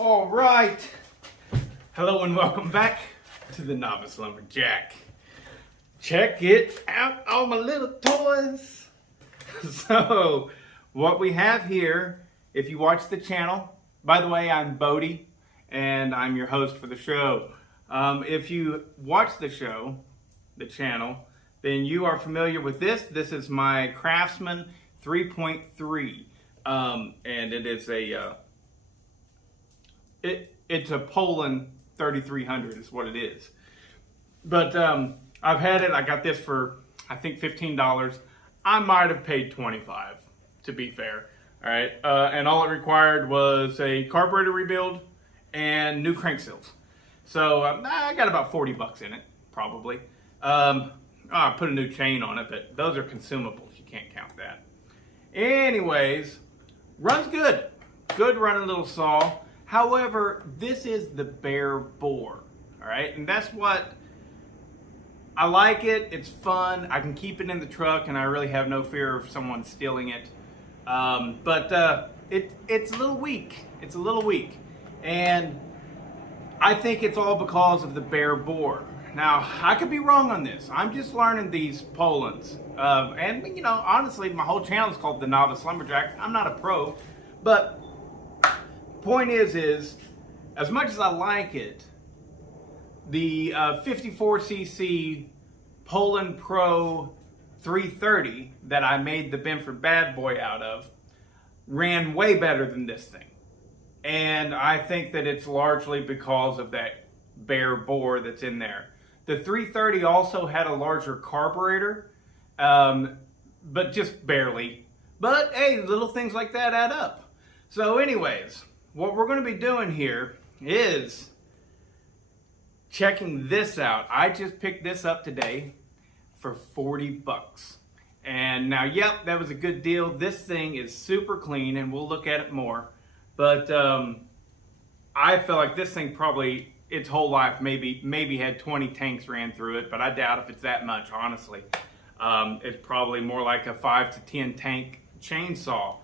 All right. Hello and welcome back to the Novice Lumberjack. Check it out, all my little toys. So, what we have here, if you watch the channel, by the way, I'm Bodie and I'm your host for the show. If you watch the show, the channel, then you are familiar with this. This is my Craftsman 3.3, and it is a it's a Poland 3300 is what it is. But I've had it. I got this for I think $15. I might have paid $25 to be fair. All right, and all it required was a carburetor rebuild and new crank seals. So I got about 40 bucks in it, probably. I put a new chain on it, but those are consumables. You can't count that. Anyways, runs good. Good running little saw. However, this is the bare bore, all right? And that's what, I like it, it's fun, I can keep it in the truck and I really have no fear of someone stealing it. But it's a little weak, And I think it's all because of the bare bore. Now, I could be wrong on this. I'm just learning these Polands. And you know, honestly, my whole channel is called The Novice Lumberjack. I'm not a pro, but point is as much as I like it, the 54cc Poland Pro 330 that I made the Benford Bad Boy out of ran way better than this thing. And I think that it's largely because of that bare bore that's in there. The 330 also had a larger carburetor, but just barely. But hey, little things like that add up. So anyways, what we're going to be doing here is checking this out. I just picked this up today for 40 bucks. And now, yep, that was a good deal. This thing is super clean and we'll look at it more. But I feel like this thing probably, its whole life, maybe had 20 tanks ran through it, but I doubt if it's that much, honestly. It's probably more like a 5 to 10 tank chainsaw.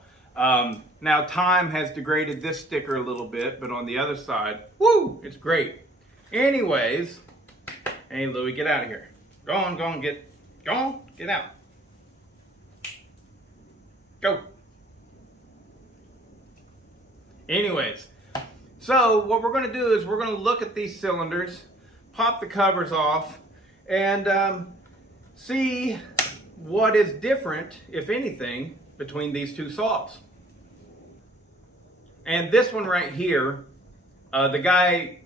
Now time has degraded this sticker a little bit, but on the other side, woo, it's great. Anyways, hey Louie, get out of here. Go on, get out. Go. Anyways, so what we're going to do is we're going to look at these cylinders, pop the covers off, and see what is different, if anything, between these two saws. And this one right here, the guy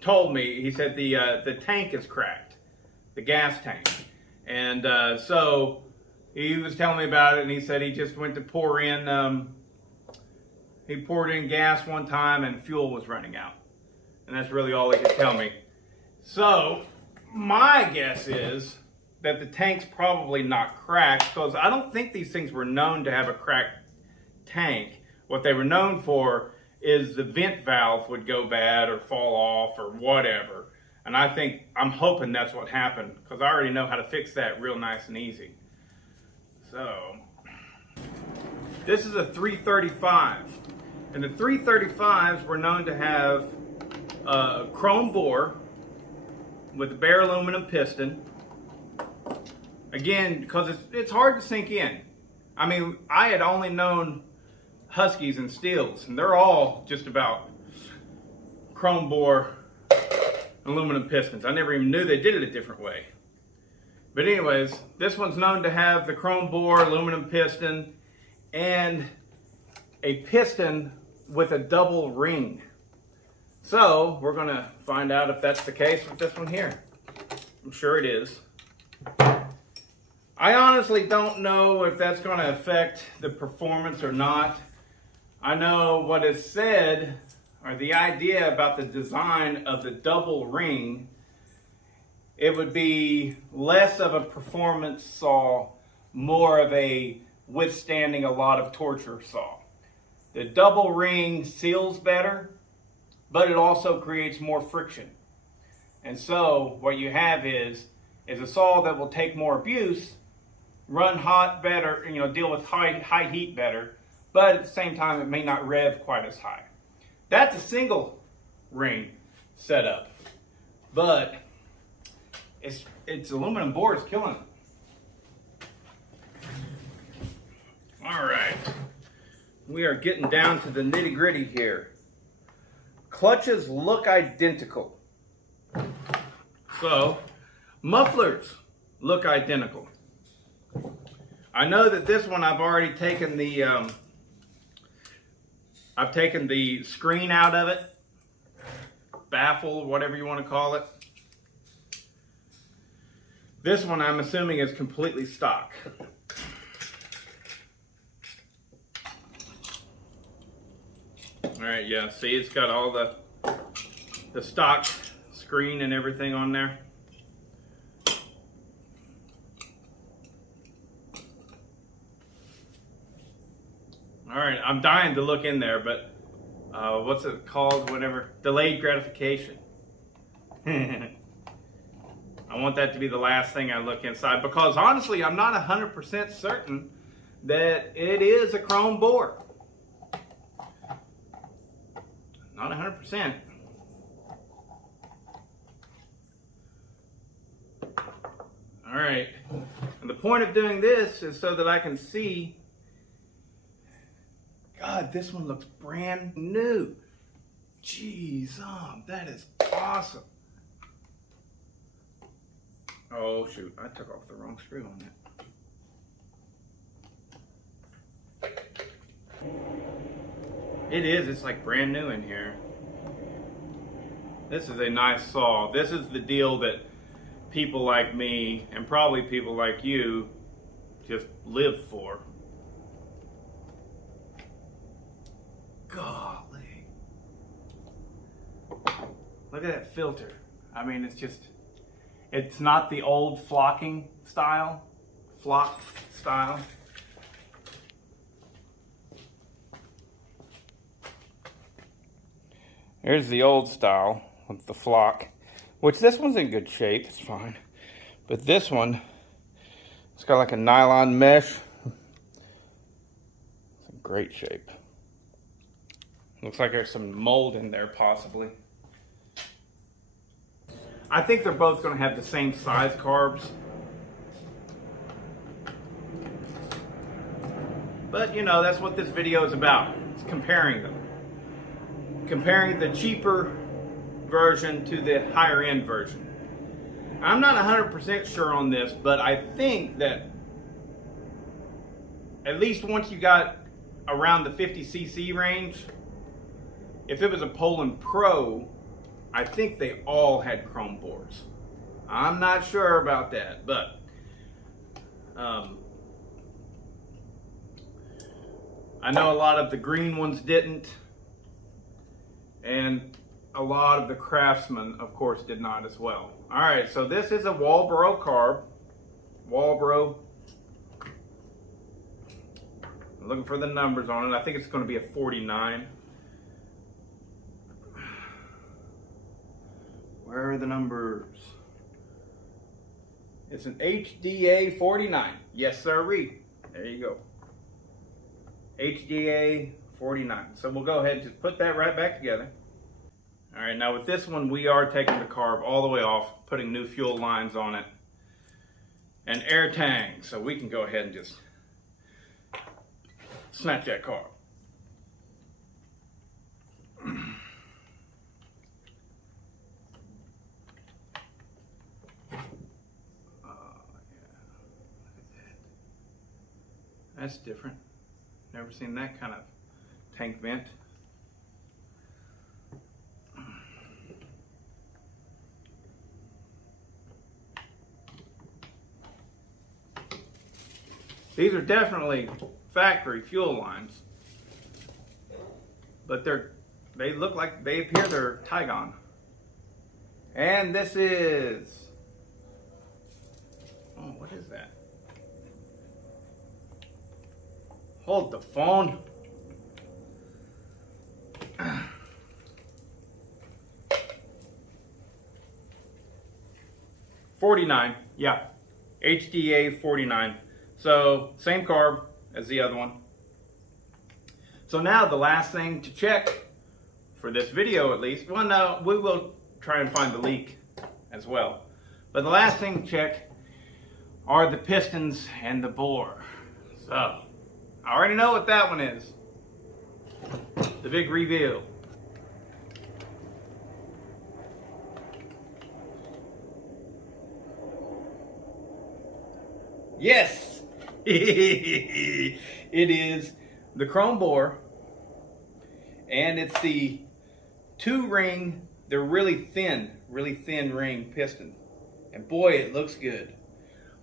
told me, he said the tank is cracked, the gas tank. And so he was telling me about it, and he said he just went to pour in, he poured in gas one time and fuel was running out. And that's really all he could tell me. So my guess is that the tank's probably not cracked, because I don't think these things were known to have a cracked tank. What they were known for is the vent valve would go bad or fall off or whatever. And I'm hoping that's what happened, because I already know how to fix that real nice and easy. So, this is a 335. And the 335s were known to have a chrome bore with a bare aluminum piston. Again, because it's hard to sink in. I mean, I had only known Huskies and Steels, and they're all just about chrome bore aluminum pistons. I never even knew they did it a different way. But anyways, this one's known to have the chrome bore aluminum piston and a piston with a double ring. So we're going to find out if that's the case with this one here. I'm sure it is. I honestly don't know if that's going to affect the performance or not. I know what is said, or the idea about the design of the double ring, it would be less of a performance saw, more of a withstanding a lot of torture saw. The double ring seals better, but it also creates more friction. And so what you have is a saw that will take more abuse, run hot better, deal with high heat better, but at the same time it may not rev quite as high. That's a single ring setup, but it's aluminum boards killing it. All right, we are getting down to the nitty gritty here. Clutches look identical. So, mufflers look identical. I know that this one I've already taken the screen out of it, baffle, whatever you want to call it. This one I'm assuming is completely stock. All right, yeah, see, it's got all the stock screen and everything on there. All right, I'm dying to look in there, but what's it called? Whatever, delayed gratification. I want that to be the last thing I look inside, because honestly, I'm not 100% certain that it is a chrome board. Not 100%. All right, and the point of doing this is so that I can see. God, this one looks brand new. Jeez, that is awesome. Oh shoot, I took off the wrong screw on that. It is, it's like brand new in here. This is a nice saw. This is the deal that people like me, and probably people like you, just live for. Golly. Look at that filter. I mean, it's not the old flock style. Here's the old style with the flock, which this one's in good shape, it's fine. But this one, it's got like a nylon mesh. It's in great shape. Looks like there's some mold in there, possibly. I think they're both going to have the same size carbs. But, you know, that's what this video is about. It's comparing them. Comparing the cheaper version to the higher end version. I'm not 100% sure on this, but I think that at least once you got around the 50cc range, if it was a Poland Pro, I think they all had chrome boards. I'm not sure about that, but I know a lot of the green ones didn't, and a lot of the Craftsman, of course, did not as well. All right, so this is a Walbro Carb. Walbro. I'm looking for the numbers on it. I think it's going to be a 49. Where are the numbers? It's an HDA 49. Yes, sirree. There you go. HDA 49. So we'll go ahead and just put that right back together. All right, now with this one, we are taking the carb all the way off, putting new fuel lines on it, and air tang. So we can go ahead and just snatch that carb. That's different. Never seen that kind of tank vent. These are definitely factory fuel lines, but they look like they appear they're Tygon. And this is, oh, what is that? Hold the phone. $49, yeah, HDA 49. So same carb as the other one. So now the last thing to check for this video at least. Well, no, we will try and find the leak as well. But the last thing to check are the pistons and the bore. So, I already know what that one is. The big reveal. Yes! It is the chrome bore, and it's the 2-ring, they're really thin ring piston. And boy, it looks good.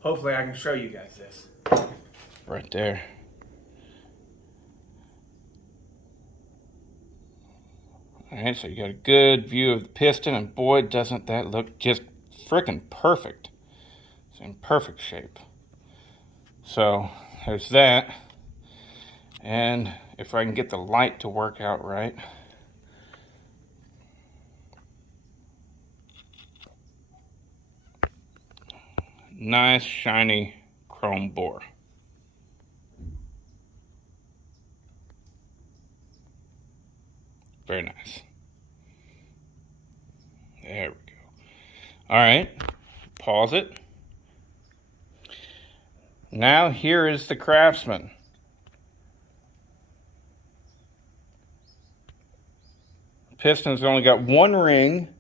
Hopefully I can show you guys this. Right there. Alright, so you got a good view of the piston, and boy, doesn't that look just freaking perfect. It's in perfect shape. So, there's that. And if I can get the light to work out right. Nice, shiny chrome bore. Very nice. There we go. All right, pause it. Now here is the Craftsman. Piston's only got 1 ring,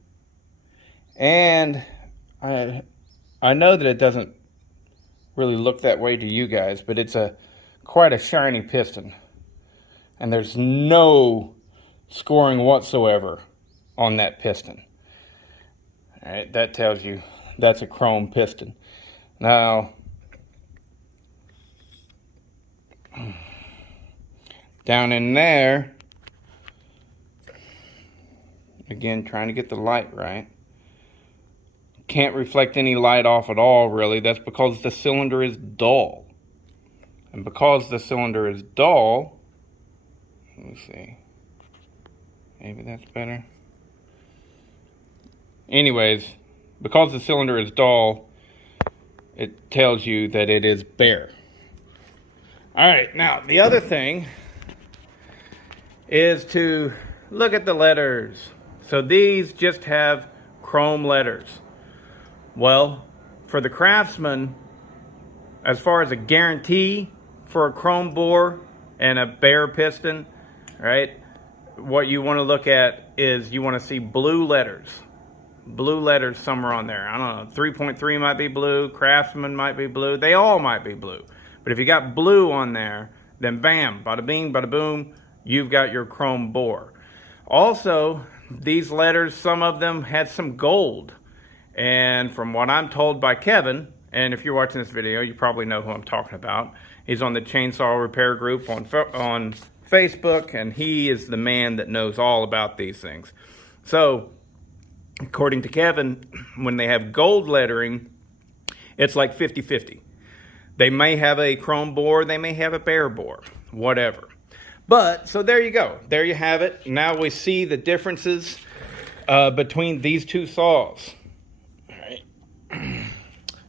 and I know that it doesn't really look that way to you guys, but it's quite a shiny piston, and there's no scoring whatsoever on that piston. All right, that tells you that's a chrome piston. Now, down in there, again, trying to get the light right. Can't reflect any light off at all, really. That's because the cylinder is dull. And because the cylinder is dull, let me see. Maybe that's better. Anyways, because the cylinder is dull, it tells you that it is bare. All right, now the other thing is to look at the letters. So these just have chrome letters. Well, for the Craftsman, as far as a guarantee for a chrome bore and a bare piston, right, what you want to look at is you want to see blue letters. Blue letters somewhere on there. I don't know, 3.3 might be blue, Craftsman might be blue, they all might be blue. But if you got blue on there, then bam, bada bing, bada boom, you've got your chrome bore. Also, these letters, some of them had some gold. And from what I'm told by Kevin, and if you're watching this video, you probably know who I'm talking about. He's on the Chainsaw Repair Group on Facebook, and he is the man that knows all about these things. So, according to Kevin, when they have gold lettering, it's like 50-50. They may have a chrome bore, they may have a bare bore, whatever. But, so there you go. There you have it. Now we see the differences between these two saws. All right.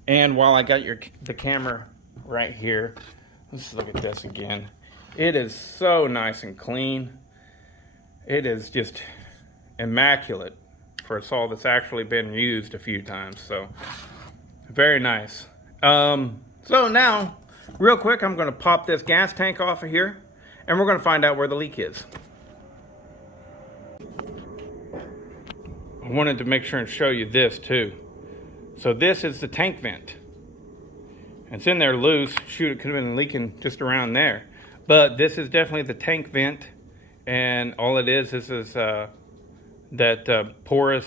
And while I got the camera right here, let's look at this again. It is so nice and clean. It is just immaculate for a saw that's actually been used a few times. So, very nice. So now, real quick, I'm going to pop this gas tank off of here, and we're going to find out where the leak is. I wanted to make sure and show you this too. So this is the tank vent. It's in there loose. Shoot, it could have been leaking just around there. But this is definitely the tank vent, and all it is that porous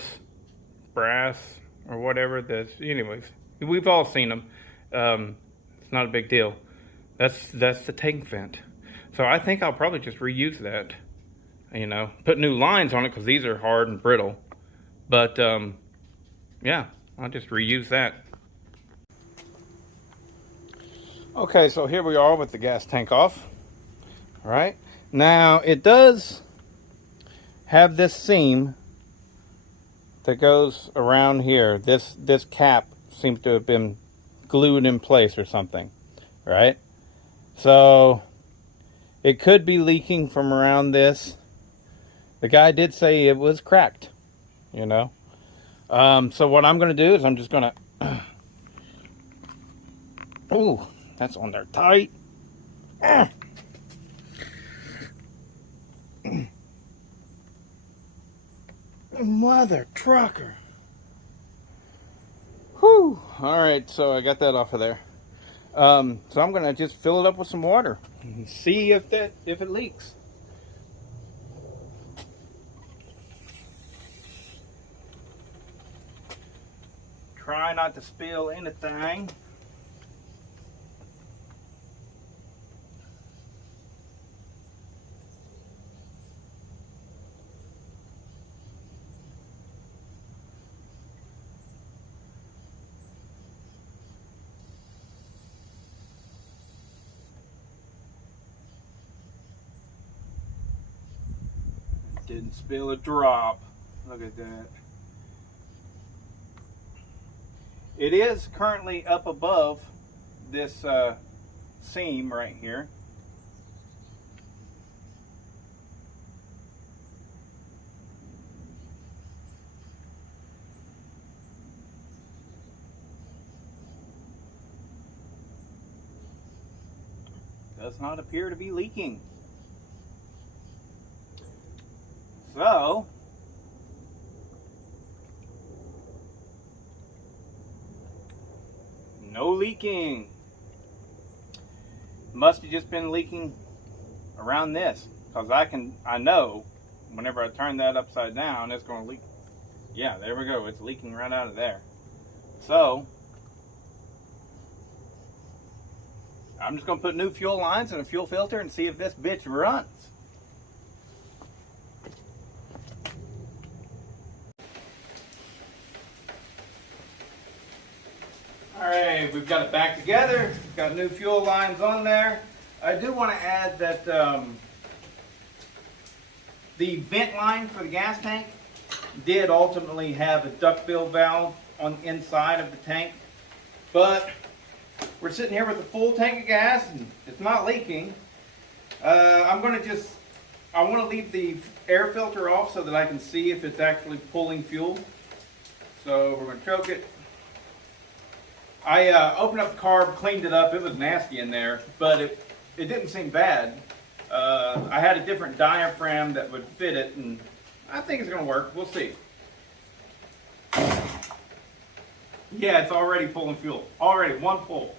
brass or whatever. Anyways, we've all seen them. It's not a big deal. That's the tank vent. So I think I'll probably just reuse that. You know, put new lines on it because these are hard and brittle. But yeah, I'll just reuse that. Okay, so here we are with the gas tank off. All right, now it does have this seam that goes around here. This cap seems to have been glued in place or something, right? So it could be leaking from around this, the guy did say it was cracked, you know. So what I'm going to do is I'm just going to... Oh, that's on there tight. Mother trucker. Whew. Alright, so I got that off of there. So I'm going to just fill it up with some water and see if it leaks. Try not to spill anything. Didn't spill a drop. Look at that. It is currently up above this seam right here. Does not appear to be leaking. So, no leaking. Must have just been leaking around this, because I know whenever I turn that upside down, it's going to leak. Yeah, there we go. It's leaking right out of there. So, I'm just going to put new fuel lines and a fuel filter and see if this bitch runs. Alright, we've got it back together. Got new fuel lines on there. I do want to add that the vent line for the gas tank did ultimately have a duckbill valve on the inside of the tank. But we're sitting here with a full tank of gas and it's not leaking. I want to leave the air filter off so that I can see if it's actually pulling fuel. So we're going to choke it. I opened up the carb, cleaned it up. It was nasty in there, but it didn't seem bad. I had a different diaphragm that would fit it, and I think it's going to work. We'll see. Yeah, it's already pulling fuel. Already, one pull.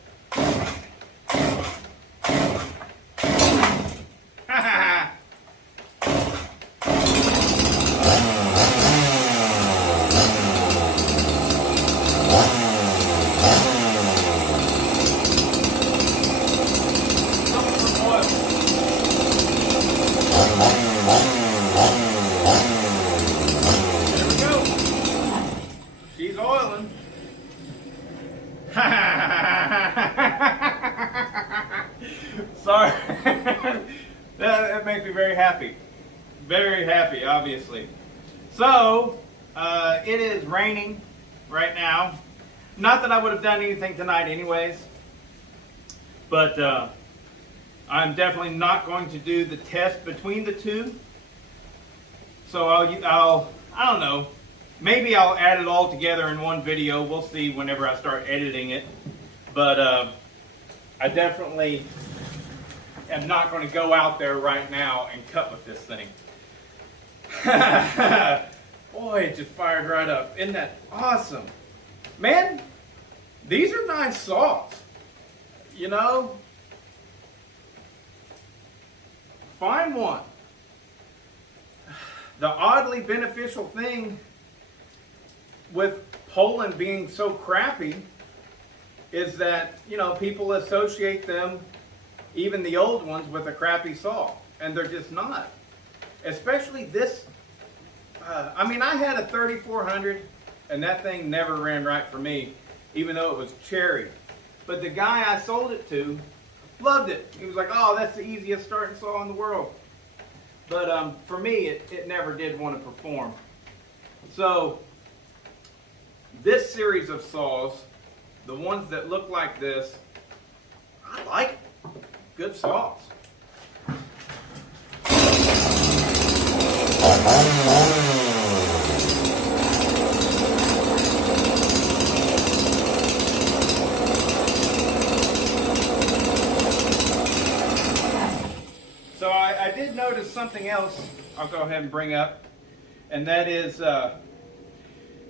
Sorry. that makes me very happy. Very happy, obviously. So, it is raining right now. Not that I would have done anything tonight anyways. But I'm definitely not going to do the test between the two. So I don't know. Maybe I'll add it all together in one video. We'll see whenever I start editing it. But I definitely am not going to go out there right now and cut with this thing. Boy, it just fired right up. Isn't that awesome? Man, these are nice saws. You know? Find one. The oddly beneficial thing with Poland being so crappy is that, you know, people associate them, even the old ones, with a crappy saw. And they're just not. Especially this. I mean, I had a 3400 and that thing never ran right for me, even though it was cherry. But the guy I sold it to loved it. He was like, oh, that's the easiest starting saw in the world. But for me, it never did want to perform. So this series of saws, the ones that look like this, I like it. Good saws. So I did notice something else I'll go ahead and bring up, and that is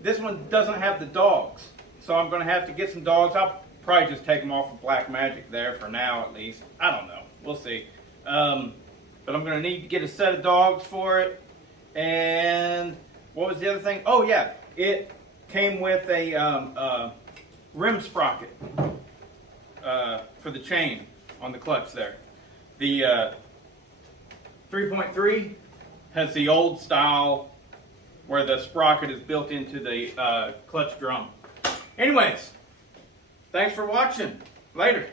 this one doesn't have the dogs. So I'm going to have to get some dogs. I'll probably just take them off of Black Magic there for now at least. I don't know. We'll see. But I'm going to need to get a set of dogs for it. And what was the other thing? Oh yeah, it came with a rim sprocket for the chain on the clutch there. The 3.3 has the old style where the sprocket is built into the clutch drum. Anyways, thanks for watching. Later.